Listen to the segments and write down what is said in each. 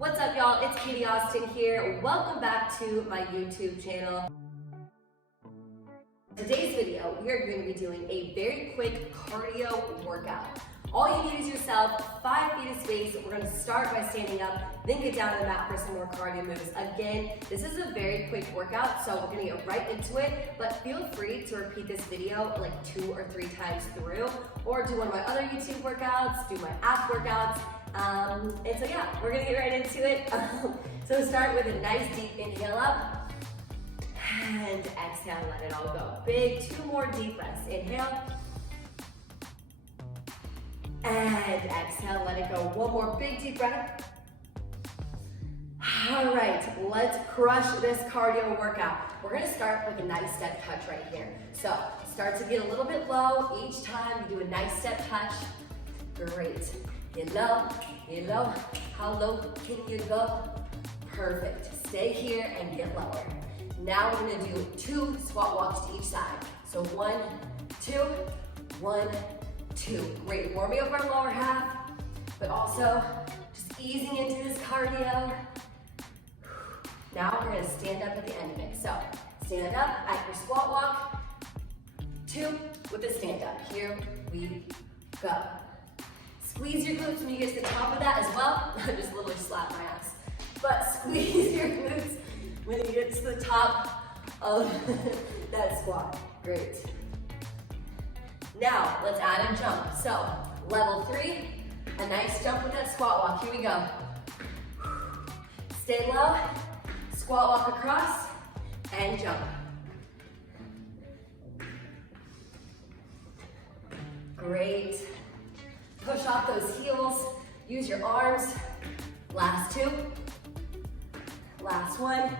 What's up, y'all? It's Katie Austin here. Welcome back to my YouTube channel. Today's video, we are going to be doing a very quick cardio workout. All you need is yourself, 5 feet of space. We're going to start by standing up, then get down to the mat for some more cardio moves. Again, this is a very quick workout, so we're going to get right into it, but feel free to repeat this video like 2 or 3 times through, or do one of my other YouTube workouts, do my app workouts. And so yeah, we're going to get right into it. So start with a nice deep inhale up, and exhale, let it all go. Big, 2 more deep breaths. Inhale. And exhale, let it go. 1 more big deep breath. All right, let's crush this cardio workout. We're gonna start with a nice step touch right here. So start to get a little bit low. Each time you do a nice step touch. Great. Get low, get low. How low can you go? Perfect. Stay here and get lower. Now we're gonna do 2 squat walks to each side. So 1, 2, 1, 2. Great, warming up our lower half, but also just easing into this cardio. Now we're gonna stand up at the end of it. So stand up at your squat walk, 2 with the stand up. Here we go. Squeeze your glutes when you get to the top of that as well. I just literally slapped my ass. But squeeze your glutes when you get to the top of that squat. Great. Now, let's add a jump. So, level 3, a nice jump with that squat walk. Here we go. Stay low, squat walk across, and jump. Great. Push off those heels, use your arms. Last 2. Last 1.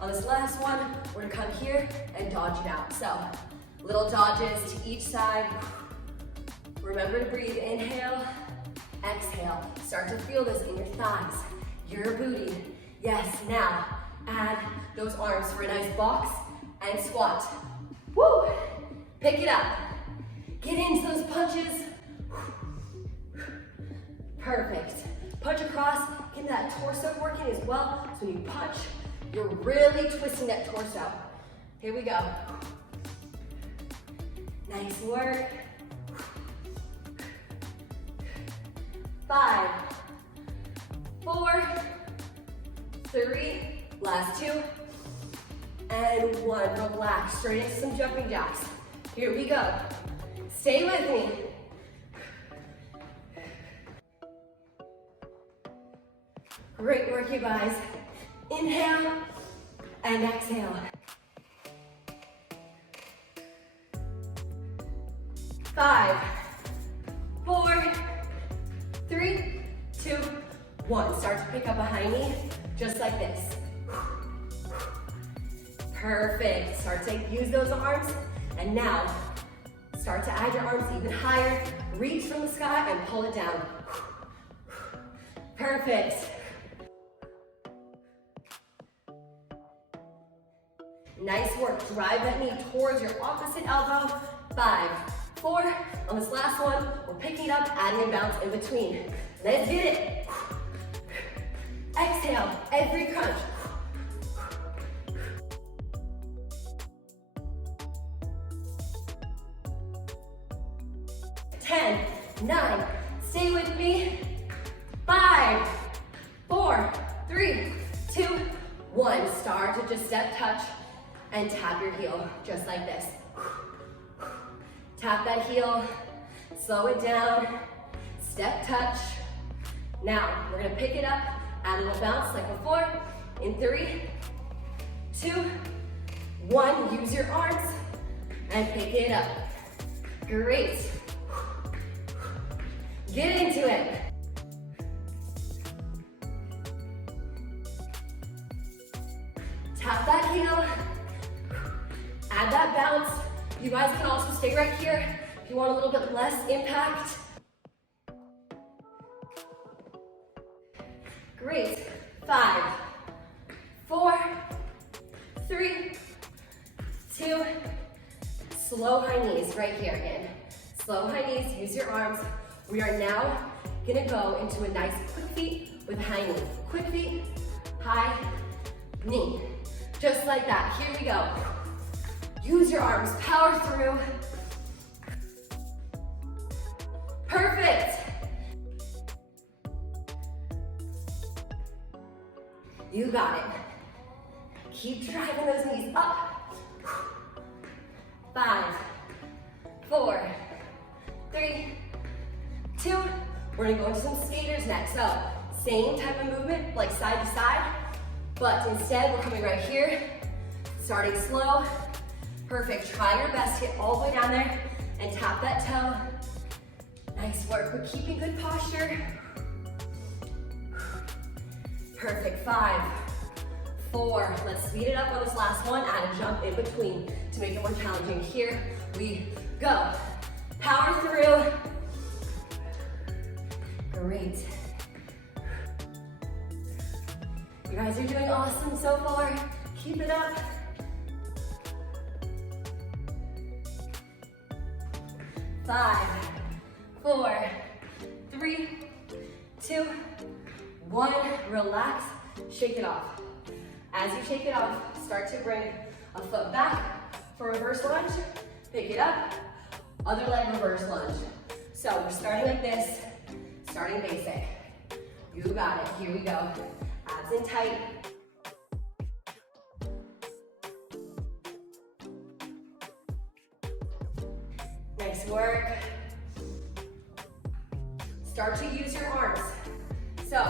On this last one, we're gonna come here and dodge it out. So, little dodges to each side. Remember to breathe. Inhale, exhale. Start to feel this in your thighs, your booty. Yes, now add those arms for a nice box and squat. Woo! Pick it up. Get into those punches. Perfect. Punch across, get that torso working as well. So when you punch, you're really twisting that torso. Here we go. Nice work. 5, 4, 3, last 2, and 1. Relax, straight into some jumping jacks. Here we go. Stay with me. Great work, you guys. Inhale and exhale. 5, 4, 3, 2, 1. Start to pick up a high knee, just like this. Perfect. Start to use those arms, and now start to add your arms even higher. Reach from the sky and pull it down. Perfect. Nice work. Drive that knee towards your opposite elbow. 5, 4. On this last one, we're picking it up, adding a bounce in between. Let's get it. Exhale, every crunch. 10, 9, stay with me. 5, 4, 3, 2, 1. Start to just step touch and tap your heel, just like this. Tap that heel, slow it down, step touch. Now, we're gonna pick it up, add a little bounce like before. In 3, 2, 1, use your arms and pick it up. Great. Get into it. Tap that heel, add that bounce. You guys can also stay right here if you want a little bit less impact. Great. 5, 4, 3, 2, slow high knees right here again. Slow high knees, use your arms. We are now gonna go into a nice quick feet with high knee. quick feet, high, knee. Just like that, here we go. Use your arms, power through. Perfect. You got it. Keep driving those knees up. 5, 4, 3, 2. We're gonna go into some skaters next. So same type of movement, like side to side, but instead we're coming right here, starting slow. Perfect, try your best to get all the way down there and tap that toe. Nice work, we're keeping good posture. Perfect, 5, 4, let's speed it up on this last one, add a jump in between to make it more challenging. Here we go. Power through. Great. You guys are doing awesome so far. Keep it up. 5, 4, 3, 2, 1. Relax, shake it off. As you shake it off, start to bring a foot back for reverse lunge. Pick it up, other leg reverse lunge. So we're starting like this, starting basic. You got it, here we go. Abs in tight. Nice work. Start to use your arms. So,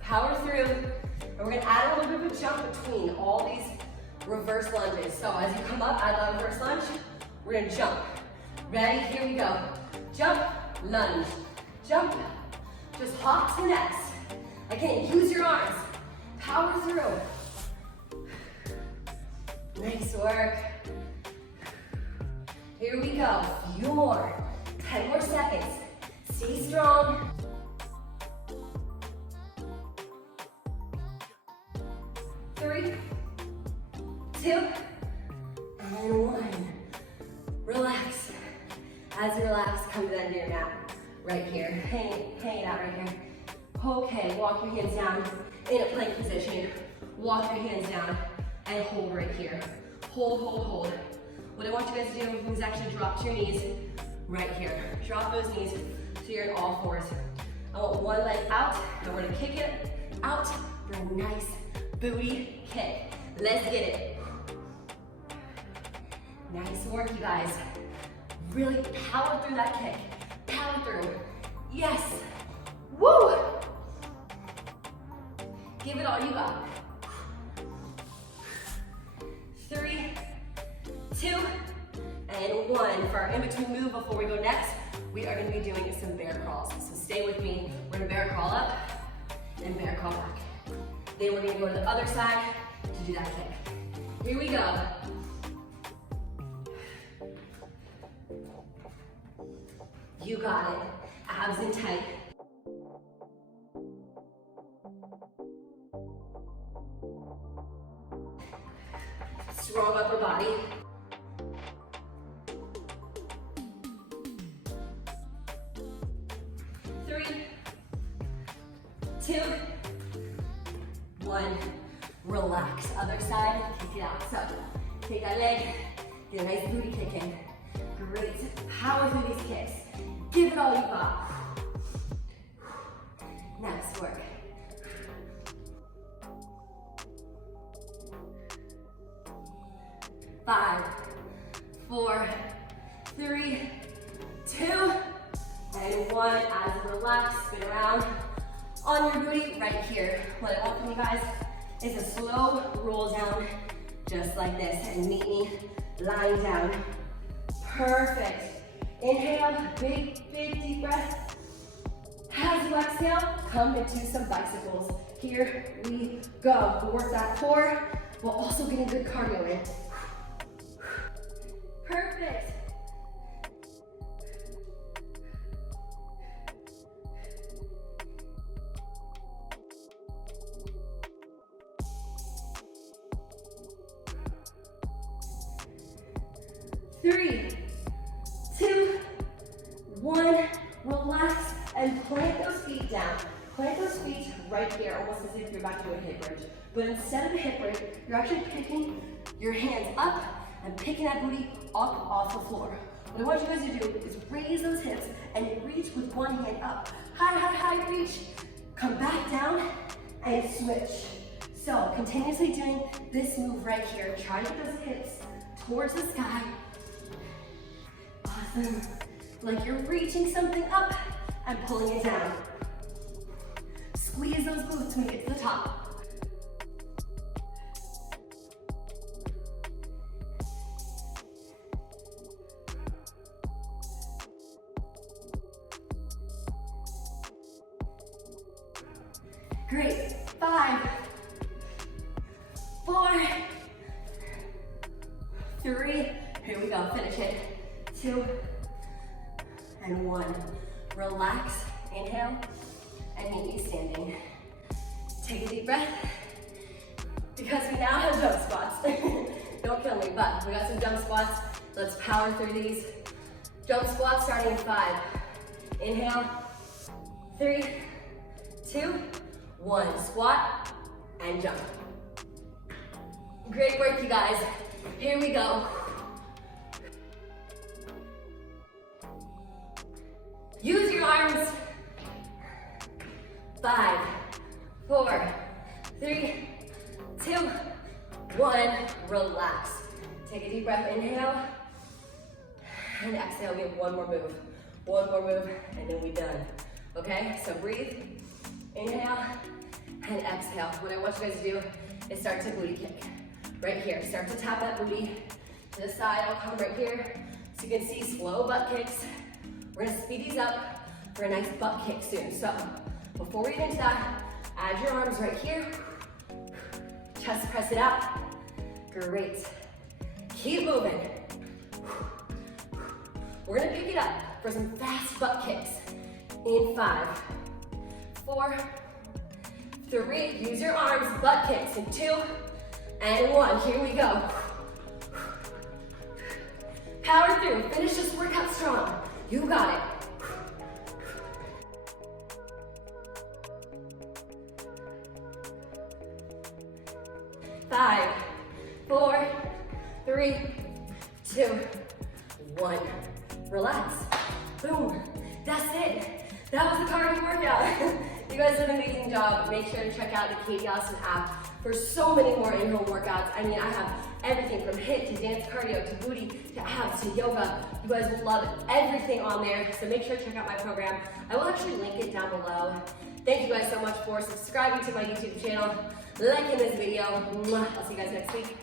power through, and we're gonna add a little bit of a jump between all these reverse lunges. So as you come up, add a reverse lunge, we're gonna jump. Ready, here we go. Jump, lunge, jump. Just hop to the next. Again, use your arms, power through. Nice work. Here we go, a few more. 10 more seconds. Stay strong. 3, 2, and 1. Relax. As you relax, come to the end of your mat. Right here, hang it out right here. Okay, walk your hands down in a plank position. Walk your hands down and hold right here. Hold, hold, hold. What I want you guys to do is actually drop to your knees right here. Drop those knees so you're in all fours. I want one leg out, and we're gonna kick it out for a nice booty kick. Let's get it. Nice work, you guys. Really power through that kick. Power through. Yes. Woo! Give it all you got. 3, 2, and 1. For our in-between move before we go next, we are going to be doing some bear crawls. So stay with me. We're going to bear crawl up and bear crawl back. Then we're going to go to the other side to do that kick. Here we go. You got it. Abs in tight. Strong upper body. Three, 2, 1. Relax. Other side, kick it out. So, take that leg, get a nice booty kick in. Great. Power through these kicks. Give it all you got. Nice work. Five, 4, 3, 2, and 1. As you relax, spin around on your booty right here. What I want from you guys is a slow roll down, just like this, and meet me lying down. Perfect. Inhale, big, big deep breath. As you exhale, come into some bicycles. Here we go. We'll work that core while also getting good cardio in. Perfect. Three, 2, 1. Relax and plant those feet down. Plant those feet right here almost as if you're about to do a hip bridge. But instead of a hip bridge, you're actually picking your hands up and picking that booty up off the floor. What I want you guys to do is raise those hips and reach with one hand up. High, high, high, reach. Come back down and switch. So continuously doing this move right here. Try to get those hips towards the sky. Awesome. Like you're reaching something up and pulling it down. Squeeze those glutes when you get to the top. Great. 5, 4, 3, here we go, finish it. 2, and 1. Relax, inhale, and meet me standing. Take a deep breath, because we now have jump squats. Don't kill me, but we got some jump squats. Let's power through these. Jump squats starting in 5. Inhale, 3, 2, 1. Squat and jump. Great work, you guys. Here we go. Use your arms. 5, 4, 3, 2, 1. Relax. Take a deep breath. Inhale. And exhale. We have one more move. One more move, and then we're done. Okay? So breathe. Inhale. And exhale. What I want you guys to do is start to booty kick. Right here. Start to tap that booty to the side. I'll come right here. So you can see slow butt kicks. We're gonna speed these up for a nice butt kick soon. So before we get into that, add your arms right here. Chest press it out. Great. Keep moving. We're gonna pick it up for some fast butt kicks. In 5, 4, 3, use your arms, butt kicks. In 2, and 1, here we go. Power through, finish this workout strong. You got it. 5, 4, 3, 2, 1. Relax. Boom. That's it. That was the cardio workout. You guys did an amazing job. Make sure to check out the Katie Allison app for so many more in-home workouts. I mean, I have everything from HIIT to dance cardio to booty to abs to yoga. You guys will love everything on there. So make sure to check out my program. I will actually link it down below. Thank you guys so much for subscribing to my YouTube channel, liking this video. I'll see you guys next week.